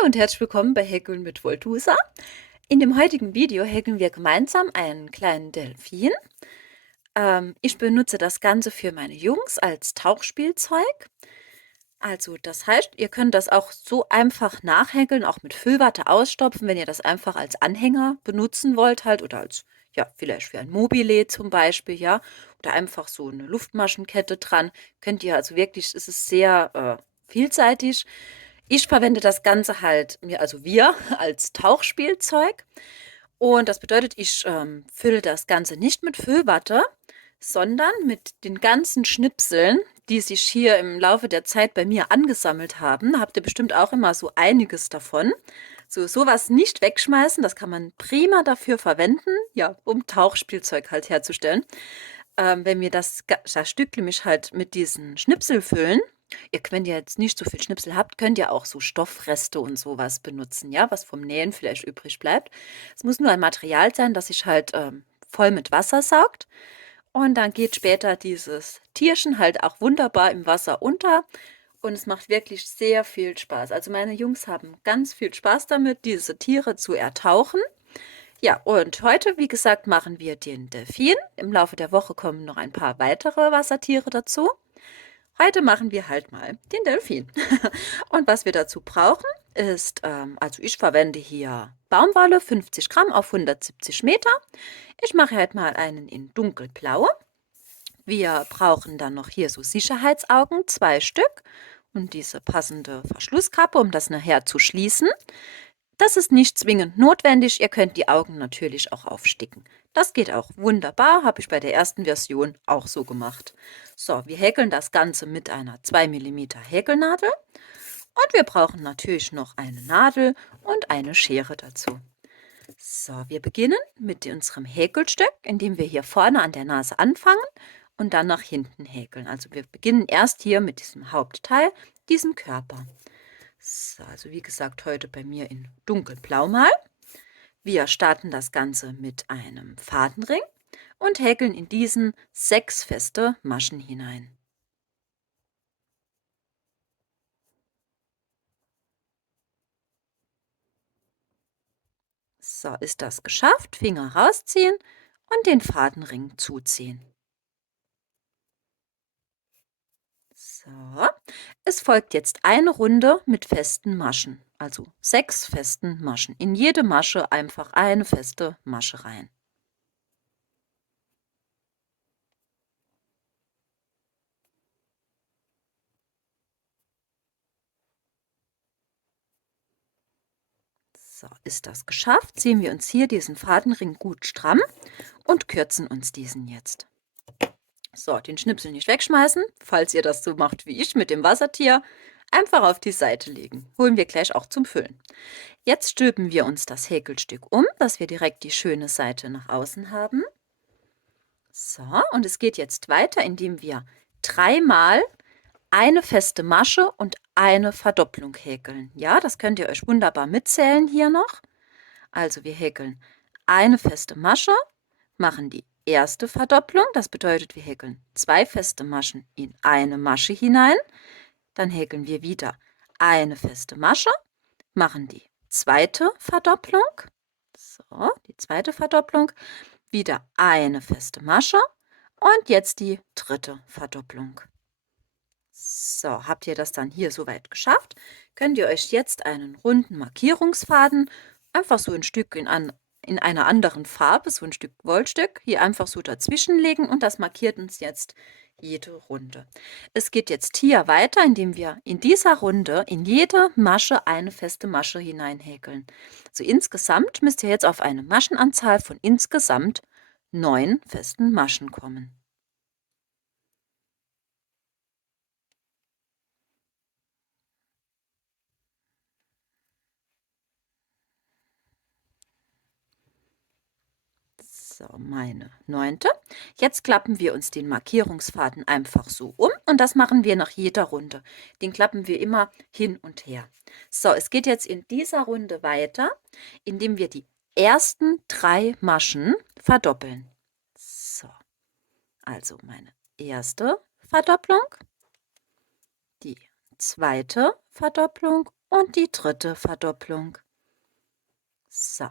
Hallo und herzlich willkommen bei Häkeln mit Voltusa. In dem heutigen Video häkeln wir gemeinsam einen kleinen Delfin. Ich benutze das Ganze für meine Jungs als Tauchspielzeug. Also das heißt, ihr könnt das auch so einfach nachhäkeln, auch mit Füllwatte ausstopfen, wenn ihr das einfach als Anhänger benutzen wollt halt oder als, ja, vielleicht für ein Mobile zum Beispiel, ja, oder einfach so eine Luftmaschenkette dran. Könnt ihr also wirklich, es ist sehr vielseitig. Ich verwende das Ganze halt, also wir, als Tauchspielzeug. Und das bedeutet, ich fülle das Ganze nicht mit Füllwatte, sondern mit den ganzen Schnipseln, die sich hier im Laufe der Zeit bei mir angesammelt haben. Habt ihr bestimmt auch immer so einiges davon. So, sowas nicht wegschmeißen, das kann man prima dafür verwenden, ja, um Tauchspielzeug halt herzustellen. Wenn wir das Stückchen mich halt mit diesen Schnipsel füllen, wenn ihr jetzt nicht so viel Schnipsel habt, könnt ihr auch so Stoffreste und sowas benutzen, ja, was vom Nähen vielleicht übrig bleibt. Es muss nur ein Material sein, das sich halt voll mit Wasser saugt. Und dann geht später dieses Tierchen halt auch wunderbar im Wasser unter. Und es macht wirklich sehr viel Spaß. Also meine Jungs haben ganz viel Spaß damit, diese Tiere zu ertauchen. Ja, und heute, wie gesagt, machen wir den Delfin. Im Laufe der Woche kommen noch ein paar weitere Wassertiere dazu. Heute machen wir halt mal den Delfin. Und was wir dazu brauchen, ist, also ich verwende hier Baumwolle, 50 Gramm auf 170 Meter. Ich mache halt mal einen in dunkelblau. Wir brauchen dann noch hier so Sicherheitsaugen, 2 Stück. Und diese passende Verschlusskappe, um das nachher zu schließen. Das ist nicht zwingend notwendig, ihr könnt die Augen natürlich auch aufsticken. Das geht auch wunderbar, habe ich bei der ersten Version auch so gemacht. So, wir häkeln das Ganze mit einer 2 mm Häkelnadel und wir brauchen natürlich noch eine Nadel und eine Schere dazu. So, wir beginnen mit unserem Häkelstück, indem wir hier vorne an der Nase anfangen und dann nach hinten häkeln. Also wir beginnen erst hier mit diesem Hauptteil, diesem Körper. So, also wie gesagt, heute bei mir in dunkelblau mal. Wir starten das Ganze mit einem Fadenring und häkeln in diesen 6 feste Maschen hinein. So, ist das geschafft, Finger rausziehen und den Fadenring zuziehen. So, es folgt jetzt eine Runde mit festen Maschen, also 6 festen Maschen. In jede Masche einfach eine feste Masche rein. So, ist das geschafft, ziehen wir uns hier diesen Fadenring gut stramm und kürzen uns diesen jetzt. So, den Schnipsel nicht wegschmeißen, falls ihr das so macht wie ich mit dem Wassertier. Einfach auf die Seite legen. Holen wir gleich auch zum Füllen. Jetzt stülpen wir uns das Häkelstück um, dass wir direkt die schöne Seite nach außen haben. So, und es geht jetzt weiter, indem wir 3-mal eine feste Masche und eine Verdopplung häkeln. Ja, das könnt ihr euch wunderbar mitzählen hier noch. Also wir häkeln eine feste Masche, machen die erste Verdopplung, das bedeutet, wir häkeln 2 feste Maschen in eine Masche hinein, dann häkeln wir wieder eine feste Masche, machen die zweite Verdopplung, so, die zweite Verdopplung, wieder eine feste Masche und jetzt die dritte Verdopplung. So, habt ihr das dann hier soweit geschafft, könnt ihr euch jetzt einen runden Markierungsfaden, einfach so ein Stück in einer anderen Farbe, so ein Stück Wollstück, hier einfach so dazwischen legen und das markiert uns jetzt jede Runde. Es geht jetzt hier weiter, indem wir in dieser Runde in jede Masche eine feste Masche hineinhäkeln. Also insgesamt müsst ihr jetzt auf eine Maschenanzahl von insgesamt 9 festen Maschen kommen. So, meine 9. Jetzt klappen wir uns den Markierungsfaden einfach so um und das machen wir nach jeder Runde. Den klappen wir immer hin und her. So, es geht jetzt in dieser Runde weiter, indem wir die ersten 3 Maschen verdoppeln. So, also meine erste Verdopplung, die zweite Verdopplung und die dritte Verdopplung. So,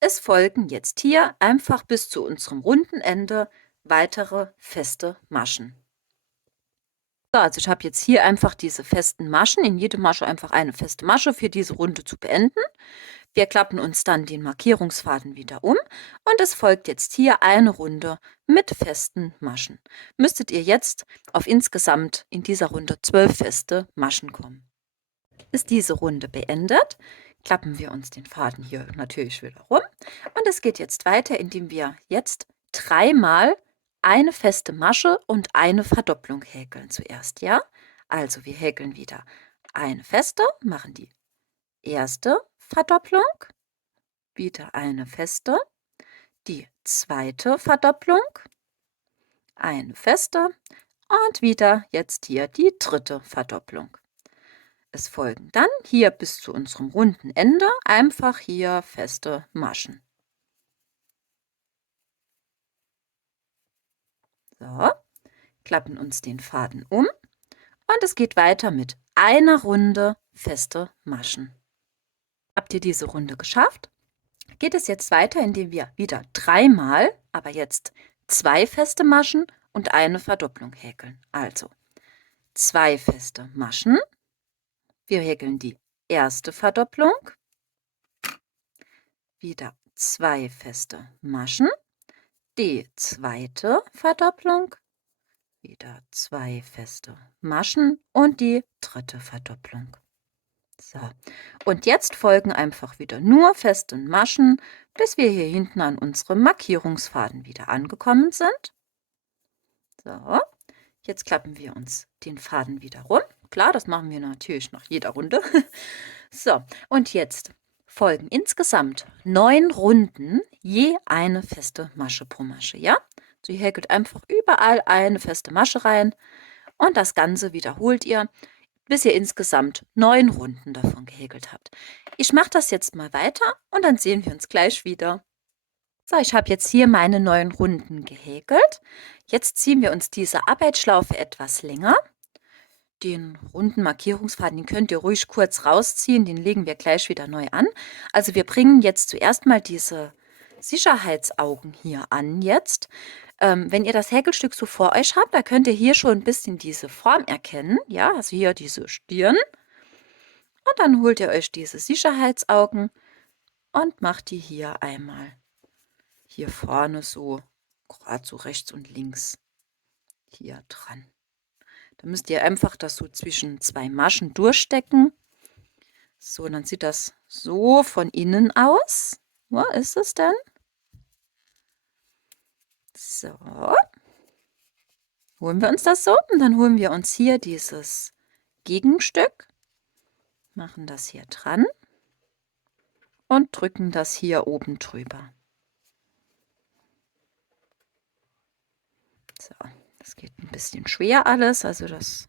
es folgen jetzt hier einfach bis zu unserem runden Ende weitere feste Maschen. So, also ich habe jetzt hier einfach diese festen Maschen, in jede Masche einfach eine feste Masche für diese Runde zu beenden. Wir klappen uns dann den Markierungsfaden wieder um und es folgt jetzt hier eine Runde mit festen Maschen. Müsstet ihr jetzt auf insgesamt in dieser Runde 12 feste Maschen kommen. Ist diese Runde beendet, klappen wir uns den Faden hier natürlich wieder rum und es geht jetzt weiter, indem wir jetzt dreimal eine feste Masche und eine Verdopplung häkeln zuerst, ja? Also wir häkeln wieder eine feste, machen die erste Verdopplung, wieder eine feste, die zweite Verdopplung, eine feste und wieder jetzt hier die dritte Verdopplung. Es folgen dann hier bis zu unserem runden Ende einfach hier feste Maschen. So, klappen uns den Faden um und es geht weiter mit einer Runde feste Maschen. Habt ihr diese Runde geschafft? Geht es jetzt weiter, indem wir wieder dreimal, aber jetzt 2 feste Maschen und eine Verdopplung häkeln. Also 2 feste Maschen, wir häkeln die erste Verdopplung, wieder 2 feste Maschen, die zweite Verdopplung, wieder 2 feste Maschen und die dritte Verdopplung. So, und jetzt folgen einfach wieder nur feste Maschen, bis wir hier hinten an unserem Markierungsfaden wieder angekommen sind. So, jetzt klappen wir uns den Faden wieder rum. Klar, das machen wir natürlich nach jeder Runde. So, und jetzt folgen insgesamt 9 Runden, je eine feste Masche pro Masche, ja? So, ihr häkelt einfach überall eine feste Masche rein und das Ganze wiederholt ihr, bis ihr insgesamt 9 Runden davon gehäkelt habt. Ich mache das jetzt mal weiter und dann sehen wir uns gleich wieder. So, ich habe jetzt hier meine 9 Runden gehäkelt. Jetzt ziehen wir uns diese Arbeitsschlaufe etwas länger. Den runden Markierungsfaden, den könnt ihr ruhig kurz rausziehen, den legen wir gleich wieder neu an. Also wir bringen jetzt zuerst mal diese Sicherheitsaugen hier an jetzt. Wenn ihr das Häkelstück so vor euch habt, da könnt ihr hier schon ein bisschen diese Form erkennen. Ja, also hier diese Stirn. Und dann holt ihr euch diese Sicherheitsaugen und macht die hier einmal hier vorne so, gerade so rechts und links hier dran. Da müsst ihr einfach das so zwischen 2 Maschen durchstecken. So, dann sieht das so von innen aus. Wo ist es denn? So. Holen wir uns das so und dann holen wir uns hier dieses Gegenstück, machen das hier dran und drücken das hier oben drüber. So, das geht ein bisschen schwer alles, also das.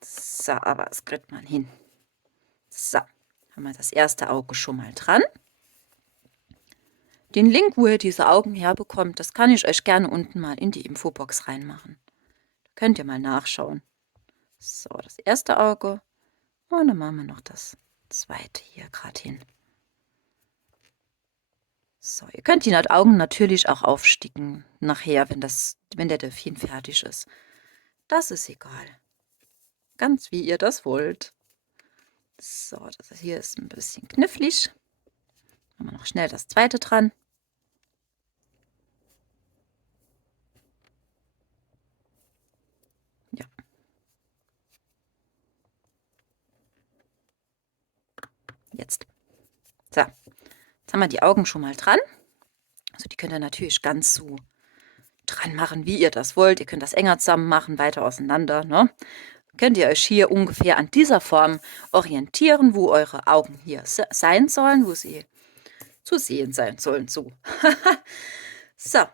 So, aber das kriegt man hin. So, haben wir das erste Auge schon mal dran. Den Link, wo ihr diese Augen herbekommt, das kann ich euch gerne unten mal in die Infobox reinmachen. Da könnt ihr mal nachschauen. So, das erste Auge. Und dann machen wir noch das zweite hier gerade hin. So, ihr könnt die Augen natürlich auch aufsticken nachher, wenn der Delfin fertig ist. Das ist egal. Ganz wie ihr das wollt. So, das hier ist ein bisschen knifflig. Machen wir noch schnell das zweite dran. Ja. Jetzt. So, jetzt haben wir die Augen schon mal dran. Also die könnt ihr natürlich ganz so dran machen, wie ihr das wollt. Ihr könnt das enger zusammen machen, weiter auseinander. Ne? Könnt ihr euch hier ungefähr an dieser Form orientieren, wo eure Augen hier sein sollen, wo sie zu sehen sein sollen. So, so,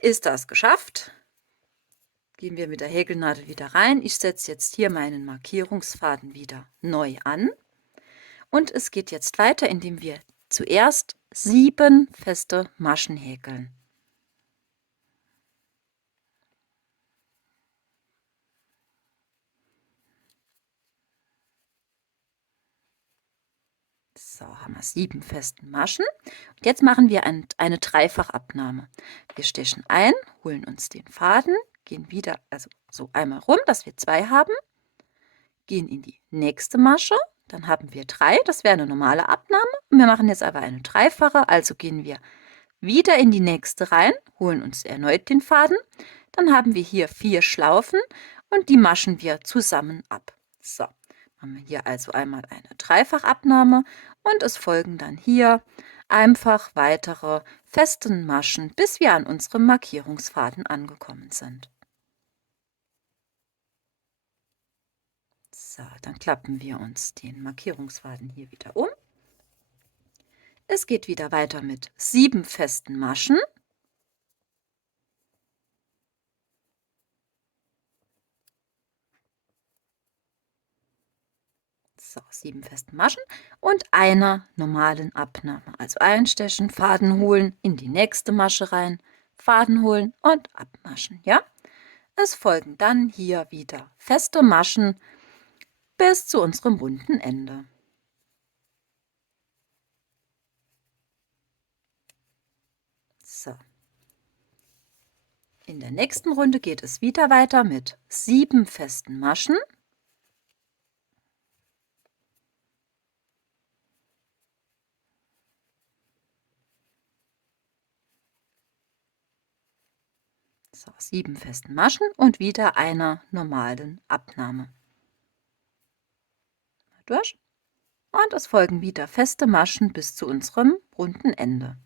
ist das geschafft? Gehen wir mit der Häkelnadel wieder rein. Ich setze jetzt hier meinen Markierungsfaden wieder neu an. Und es geht jetzt weiter, indem wir zuerst 7 feste Maschen häkeln. So, haben wir 7 festen Maschen. Und jetzt machen wir eine Dreifachabnahme. Wir stechen ein, holen uns den Faden, gehen wieder, also so einmal rum, dass wir 2 haben, gehen in die nächste Masche, dann haben wir 3, das wäre eine normale Abnahme. Und wir machen jetzt aber eine dreifache, also gehen wir wieder in die nächste rein, holen uns erneut den Faden, dann haben wir hier 4 Schlaufen und die maschen wir zusammen ab. So, haben wir hier also einmal eine Dreifachabnahme und es folgen dann hier einfach weitere festen Maschen, bis wir an unserem Markierungsfaden angekommen sind. So, dann klappen wir uns den Markierungsfaden hier wieder um. Es geht wieder weiter mit 7 festen Maschen. So, 7 festen Maschen und einer normalen Abnahme. Also einstechen, Faden holen, in die nächste Masche rein, Faden holen und abmaschen. Ja? Es folgen dann hier wieder feste Maschen bis zu unserem runden Ende. So. In der nächsten Runde geht es wieder weiter mit 7 festen Maschen. So, 7 festen Maschen und wieder einer normalen Abnahme. Durch. Und es folgen wieder feste Maschen bis zu unserem runden Ende.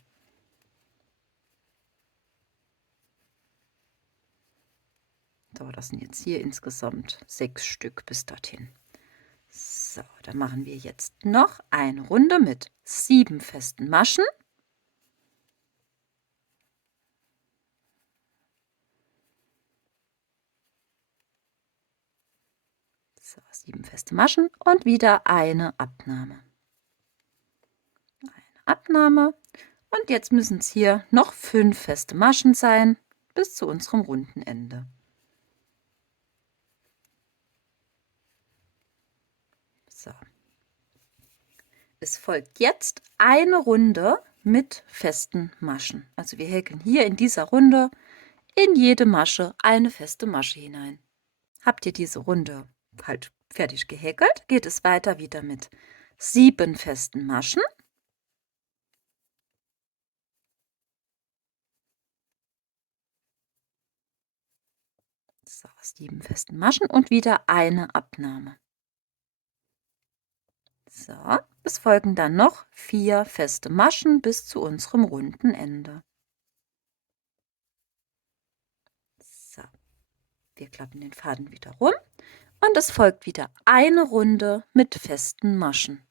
So, das sind jetzt hier insgesamt 6 Stück bis dorthin. So, dann machen wir jetzt noch eine Runde mit 7 festen Maschen. So, 7 feste Maschen und wieder eine Abnahme. Eine Abnahme. Und jetzt müssen es hier noch 5 feste Maschen sein, bis zu unserem runden Ende. So. Es folgt jetzt eine Runde mit festen Maschen. Also wir häkeln hier in dieser Runde in jede Masche eine feste Masche hinein. Habt ihr diese Runde halt fertig gehäkelt, geht es weiter wieder mit 7 festen Maschen. So, 7 festen Maschen und wieder eine Abnahme. So, es folgen dann noch 4 feste Maschen bis zu unserem runden Ende. So, wir klappen den Faden wieder rum und es folgt wieder eine Runde mit festen Maschen.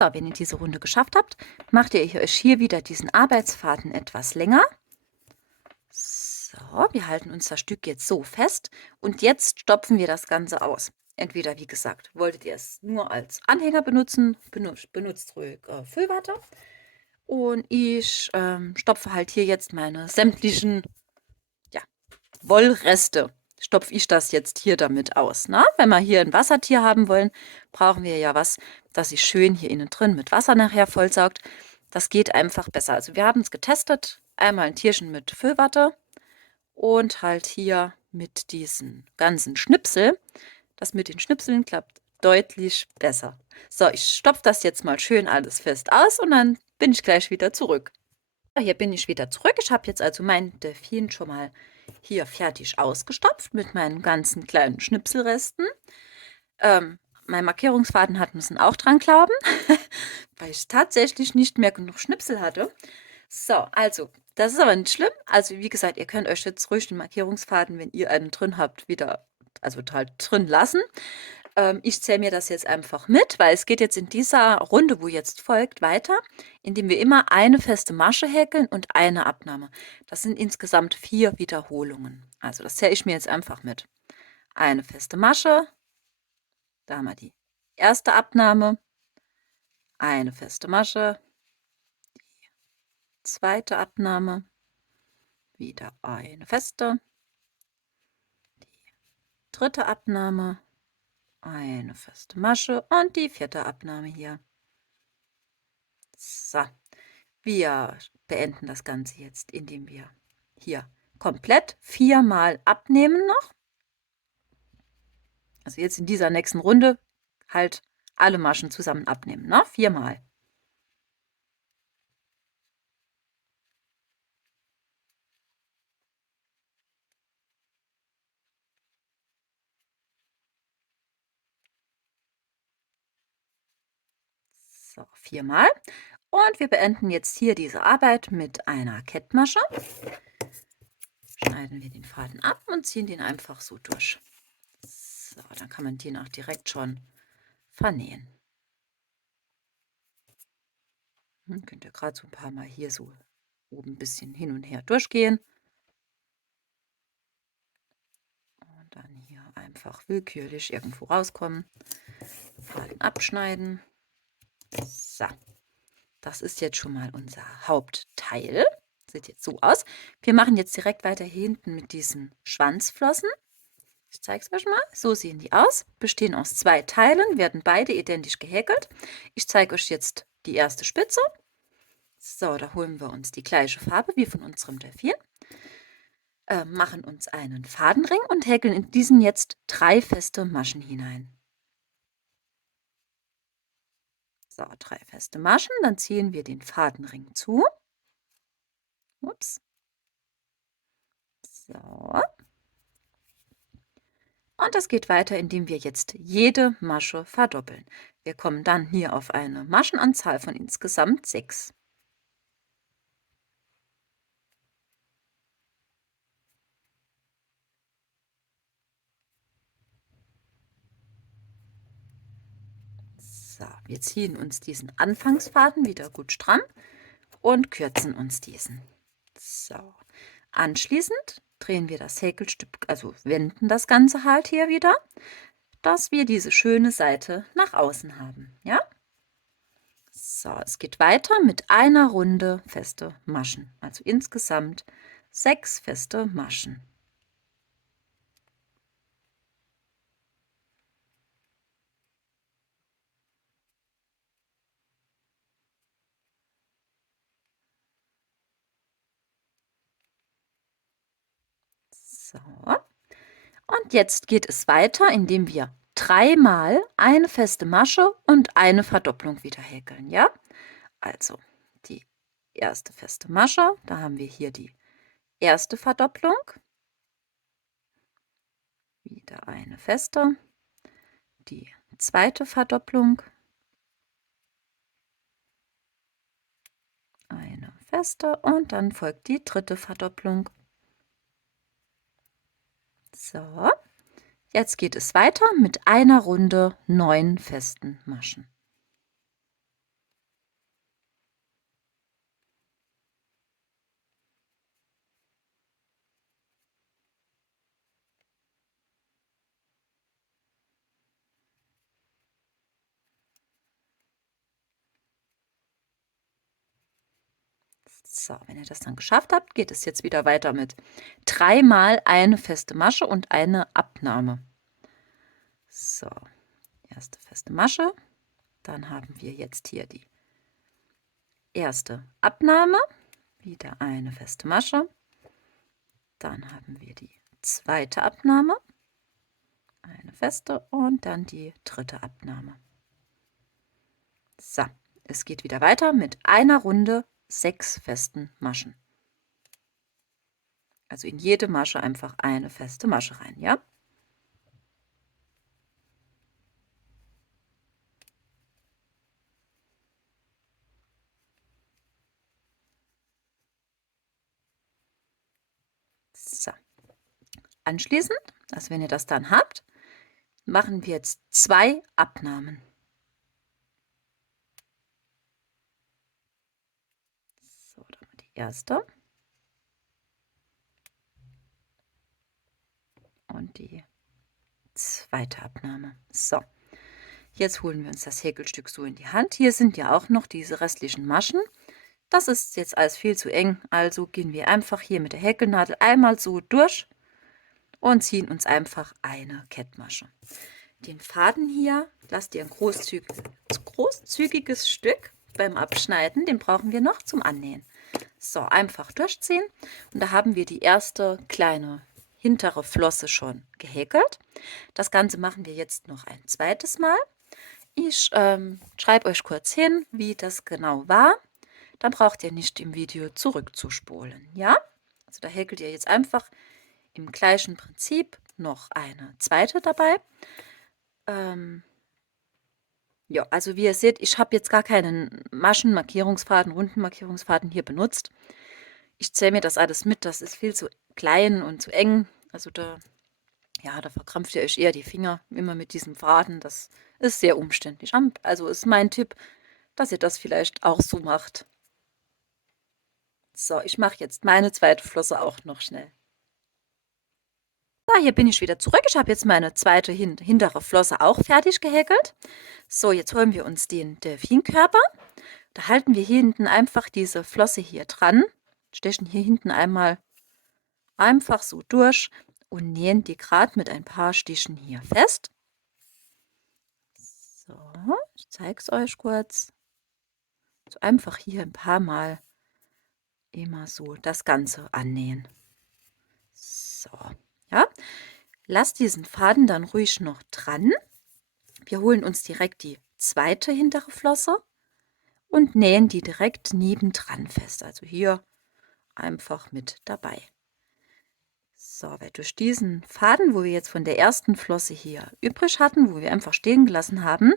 So, wenn ihr diese Runde geschafft habt, macht ihr euch hier wieder diesen Arbeitsfaden etwas länger. So, wir halten uns das Stück jetzt so fest und jetzt stopfen wir das Ganze aus. Entweder, wie gesagt, wolltet ihr es nur als Anhänger benutzen, benutzt ruhig Füllwatte. Und ich stopfe halt hier jetzt meine sämtlichen Wollreste. Stopfe ich das jetzt hier damit aus. Na? Wenn wir hier ein Wassertier haben wollen, brauchen wir ja was, das sich schön hier innen drin mit Wasser nachher vollsaugt. Das geht einfach besser. Also wir haben es getestet. Einmal ein Tierchen mit Füllwatte und halt hier mit diesen ganzen Schnipsel. Das mit den Schnipseln klappt deutlich besser. So, ich stopfe das jetzt mal schön alles fest aus und dann bin ich gleich wieder zurück. Hier bin ich wieder zurück. Ich habe jetzt also mein Delfin schon mal hier fertig ausgestopft mit meinen ganzen kleinen Schnipselresten. Mein Markierungsfaden hat müssen auch dran glauben, weil ich tatsächlich nicht mehr genug Schnipsel hatte. So, also, das ist aber nicht schlimm. Also, wie gesagt, ihr könnt euch jetzt ruhig den Markierungsfaden, wenn ihr einen drin habt, wieder, also halt drin lassen. Ich zähle mir das jetzt einfach mit, weil es geht jetzt in dieser Runde, wo jetzt folgt, weiter, indem wir immer eine feste Masche häkeln und eine Abnahme. Das sind insgesamt 4 Wiederholungen. Also das zähle ich mir jetzt einfach mit. Eine feste Masche, da haben wir die erste Abnahme, eine feste Masche, die zweite Abnahme, wieder eine feste, die dritte Abnahme, eine feste Masche und die vierte Abnahme hier. So, wir beenden das Ganze jetzt, indem wir hier komplett 4-mal abnehmen noch. Also jetzt in dieser nächsten Runde halt alle Maschen zusammen abnehmen, ne? 4-mal. So, 4-mal. Und wir beenden jetzt hier diese Arbeit mit einer Kettmasche. Schneiden wir den Faden ab und ziehen den einfach so durch. So, dann kann man den auch direkt schon vernähen. Könnt ihr gerade so ein paar Mal hier so oben ein bisschen hin und her durchgehen. Und dann hier einfach willkürlich irgendwo rauskommen. Faden abschneiden. So, das ist jetzt schon mal unser Hauptteil. Sieht jetzt so aus. Wir machen jetzt direkt weiter hier hinten mit diesen Schwanzflossen. Ich zeige es euch mal. So sehen die aus. Bestehen aus 2 Teilen, werden beide identisch gehäkelt. Ich zeige euch jetzt die erste Spitze. So, da holen wir uns die gleiche Farbe wie von unserem Delfin. Machen uns einen Fadenring und häkeln in diesen jetzt 3 feste Maschen hinein. So, 3 feste Maschen, dann ziehen wir den Fadenring zu. Ups. So. Und das geht weiter, indem wir jetzt jede Masche verdoppeln. Wir kommen dann hier auf eine Maschenanzahl von insgesamt 6. So, wir ziehen uns diesen Anfangsfaden wieder gut stramm und kürzen uns diesen. So, anschließend drehen wir das Häkelstück, also wenden das Ganze halt hier wieder, dass wir diese schöne Seite nach außen haben. Ja? So, es geht weiter mit einer Runde feste Maschen, also insgesamt 6 feste Maschen. So. Und jetzt geht es weiter, indem wir 3-mal eine feste Masche und eine Verdopplung wieder häkeln. Ja? Also die erste feste Masche, da haben wir hier die erste Verdopplung, wieder eine feste, die zweite Verdopplung, eine feste und dann folgt die dritte Verdopplung. So, jetzt geht es weiter mit einer Runde 9 festen Maschen. So, wenn ihr das dann geschafft habt, geht es jetzt wieder weiter mit 3-mal eine feste Masche und eine Abnahme. So, erste feste Masche, dann haben wir jetzt hier die erste Abnahme, wieder eine feste Masche, dann haben wir die zweite Abnahme, eine feste und dann die dritte Abnahme. So, es geht wieder weiter mit einer Runde 6 festen Maschen. Also in jede Masche einfach eine feste Masche rein, ja? So. Anschließend, also wenn ihr das dann habt, machen wir jetzt 2 Abnahmen. So, dann die erste und die zweite Abnahme. So, jetzt holen wir uns das Häkelstück so in die Hand. Hier sind ja auch noch diese restlichen Maschen. Das ist jetzt alles viel zu eng, also gehen wir einfach hier mit der Häkelnadel einmal so durch und ziehen uns einfach eine Kettmasche. Den Faden hier lasst ihr ein großzügiges Stück. beim Abschneiden, den brauchen wir noch zum Annähen. So, einfach durchziehen und da haben wir die erste kleine hintere Flosse schon gehäkelt. Das Ganze machen wir jetzt noch ein zweites Mal. Ich schreibe euch kurz hin, wie das genau war. Dann braucht ihr nicht im Video zurückzuspulen, ja? Also da häkelt ihr jetzt einfach im gleichen Prinzip noch eine zweite dabei. Ja, also wie ihr seht, ich habe jetzt gar keinen Maschenmarkierungsfaden, Rundenmarkierungsfaden hier benutzt. Ich zähle mir das alles mit, das ist viel zu klein und zu eng. Also da, ja, da verkrampft ihr euch eher die Finger immer mit diesem Faden. Das ist sehr umständlich. Also ist mein Tipp, dass ihr das vielleicht auch so macht. So, ich mache jetzt meine zweite Flosse auch noch schnell. So, hier bin ich wieder zurück. Ich habe jetzt meine zweite hintere Flosse auch fertig gehäkelt. So, jetzt holen wir uns den Delfinkörper. Da halten wir hier hinten einfach diese Flosse hier dran, stechen hier hinten einmal einfach so durch und nähen die gerade mit ein paar Stichen hier fest. So, ich zeige es euch kurz. So einfach hier ein paar Mal immer so das Ganze annähen. So, ja. Lasst diesen Faden dann ruhig noch dran. Wir holen uns direkt die zweite hintere Flosse und nähen die direkt nebendran fest. Also hier einfach mit dabei. So, weil durch diesen Faden, wo wir jetzt von der ersten Flosse hier übrig hatten, wo wir einfach stehen gelassen haben,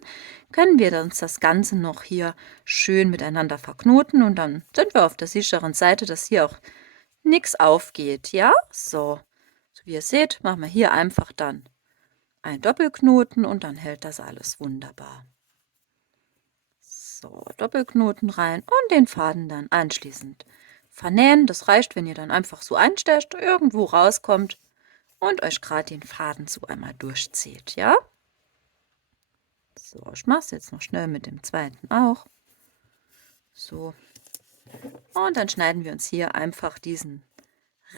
können wir uns das Ganze noch hier schön miteinander verknoten und dann sind wir auf der sicheren Seite, dass hier auch nichts aufgeht. Ja, so wie ihr seht, machen wir hier einfach dann einen Doppelknoten und dann hält das alles wunderbar. So, Doppelknoten rein und den Faden dann anschließend vernähen. Das reicht, wenn ihr dann einfach so einstecht, irgendwo rauskommt und euch gerade den Faden so einmal durchzieht, ja? So, ich mache es jetzt noch schnell mit dem zweiten auch. So. Und dann schneiden wir uns hier einfach diesen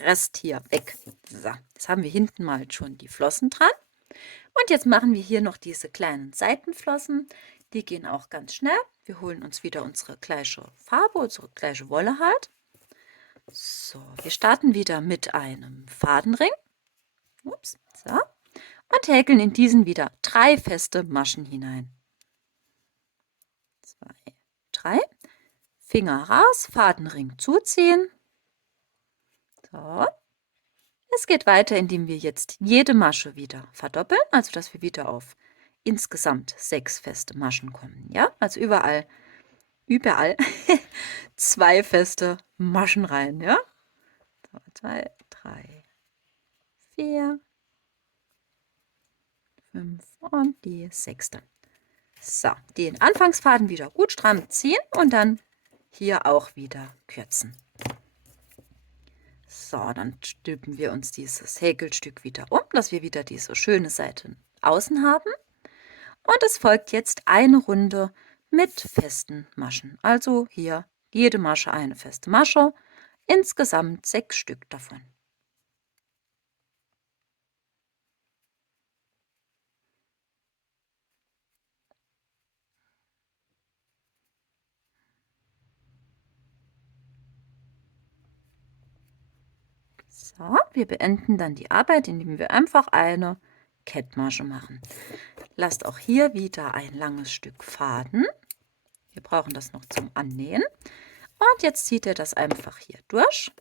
Rest hier weg. So, jetzt haben wir hinten mal schon die Flossen dran. Und jetzt machen wir hier noch diese kleinen Seitenflossen. Die gehen auch ganz schnell. Wir holen uns wieder unsere gleiche Farbe, unsere gleiche Wolle halt. So, wir starten wieder mit einem Fadenring. Ups, so. Und häkeln in diesen wieder 3 feste Maschen hinein. 2, 3. Finger raus, Fadenring zuziehen. So. Es geht weiter, indem wir jetzt jede Masche wieder verdoppeln, also dass wir wieder auf insgesamt 6 feste Maschen kommen. Ja, also überall 2 feste Maschen rein. Ja, 2, 3, 4, 5 und die 6. So, den Anfangsfaden wieder gut stramm ziehen und dann hier auch wieder kürzen. So, dann stülpen wir uns dieses Häkelstück wieder um, dass wir wieder diese schöne Seite außen haben. Und es folgt jetzt eine Runde mit festen Maschen. Also hier jede Masche eine feste Masche, insgesamt 6 Stück davon. So, wir beenden dann die Arbeit, indem wir einfach eine Kettmasche machen. Lasst auch hier wieder ein langes Stück Faden. Wir brauchen das noch zum Annähen. Und jetzt zieht ihr das einfach hier durch.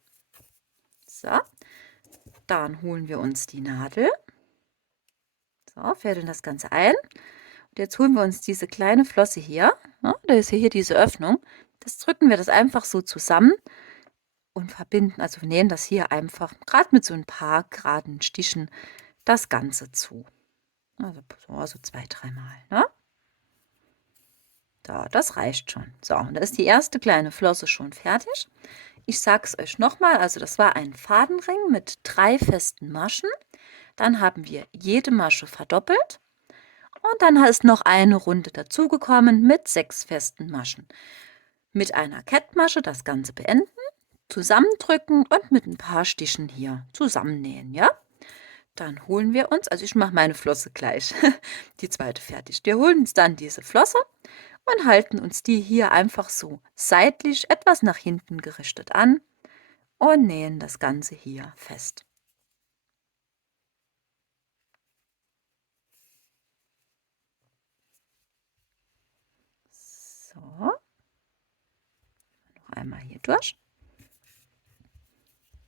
So, dann holen wir uns die Nadel. So, fädeln das Ganze ein. Und jetzt holen wir uns diese kleine Flosse hier. Ja, da ist hier diese Öffnung. Das drücken wir das einfach so zusammen und verbinden, also nähen das hier einfach gerade mit so ein paar geraden Stichen das Ganze zu. Also 2, 3 Mal. Ne? So, das reicht schon. So, und da ist die erste kleine Flosse schon fertig. Ich sage es euch nochmal, also das war ein Fadenring mit 3 festen Maschen. Dann haben wir jede Masche verdoppelt. Und dann ist noch eine Runde dazugekommen mit 6 festen Maschen. Mit einer Kettmasche das Ganze beenden, zusammendrücken und mit ein paar Stichen hier zusammennähen, ja? Dann holen wir uns, also ich mache meine Flosse gleich, die zweite fertig. Wir holen uns dann diese Flosse und halten uns die hier einfach so seitlich etwas nach hinten gerichtet an und nähen das Ganze hier fest. So, noch einmal hier durch.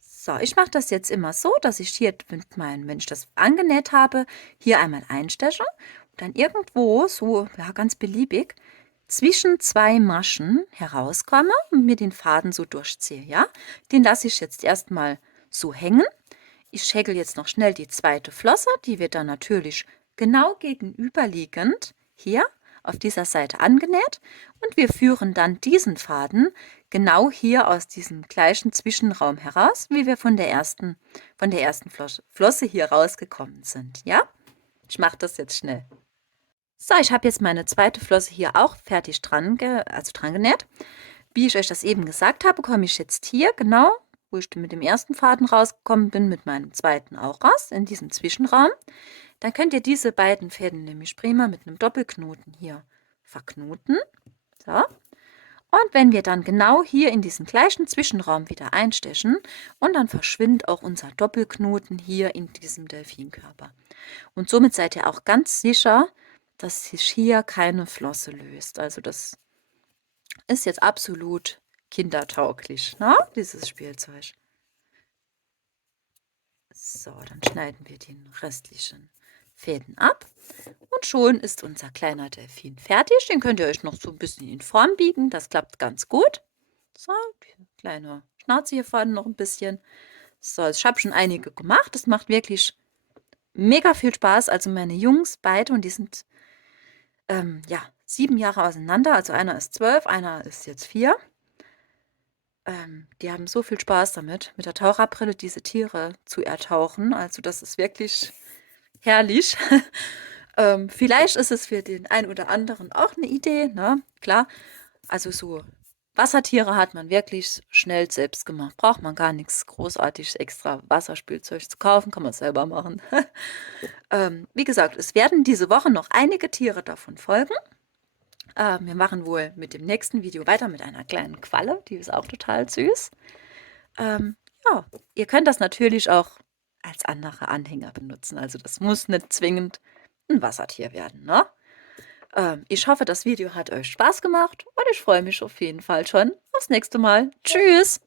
So, ich mache das jetzt immer so, dass ich hier, wenn ich das angenäht habe, hier einmal einsteche und dann irgendwo so, ja, ganz beliebig, zwischen zwei Maschen herauskomme und mir den Faden so durchziehe, ja. Den lasse ich jetzt erstmal so hängen. Ich häkel jetzt noch schnell die zweite Flosse, die wird dann natürlich genau gegenüberliegend hier auf dieser Seite angenäht und wir führen dann diesen Faden genau hier aus diesem gleichen Zwischenraum heraus, wie wir von der ersten Flosse hier rausgekommen sind. Ja, ich mache das jetzt schnell. So, ich habe jetzt meine zweite Flosse hier auch fertig dran genäht. Wie ich euch das eben gesagt habe, komme ich jetzt hier genau, wo ich mit dem ersten Faden rausgekommen bin, mit meinem zweiten auch raus, in diesem Zwischenraum. Dann könnt ihr diese beiden Fäden nämlich prima mit einem Doppelknoten hier verknoten. So. Und wenn wir dann genau hier in diesen gleichen Zwischenraum wieder einstechen und dann verschwindet auch unser Doppelknoten hier in diesem Delfinkörper. Und somit seid ihr auch ganz sicher, dass sich hier keine Flosse löst. Also das ist jetzt absolut kindertauglich, ne? Dieses Spielzeug. So, dann schneiden wir den restlichen Fäden ab. Und schon ist unser kleiner Delfin fertig. Den könnt ihr euch noch so ein bisschen in Form biegen. Das klappt ganz gut. So, die kleine Schnauze hier vorne noch ein bisschen. So, ich habe schon einige gemacht. Das macht wirklich mega viel Spaß. Also meine Jungs beide, und die sind ja 7 Jahre auseinander. Also einer ist 12, einer ist jetzt 4. Die haben so viel Spaß damit, mit der Taucherbrille diese Tiere zu ertauchen. Also das ist wirklich herrlich. Vielleicht ist es für den einen oder anderen auch eine Idee, ne? Klar, also so Wassertiere hat man wirklich schnell selbst gemacht. Braucht man gar nichts großartiges extra Wasserspielzeug zu kaufen, kann man selber machen. Wie gesagt, es werden diese Woche noch einige Tiere davon folgen. Wir machen wohl mit dem nächsten Video weiter mit einer kleinen Qualle, die ist auch total süß. Ja, ihr könnt das natürlich auch als andere Anhänger benutzen. Also das muss nicht zwingend ein Wassertier werden, ne? Ich hoffe, das Video hat euch Spaß gemacht und ich freue mich auf jeden Fall schon aufs nächste Mal. Tschüss!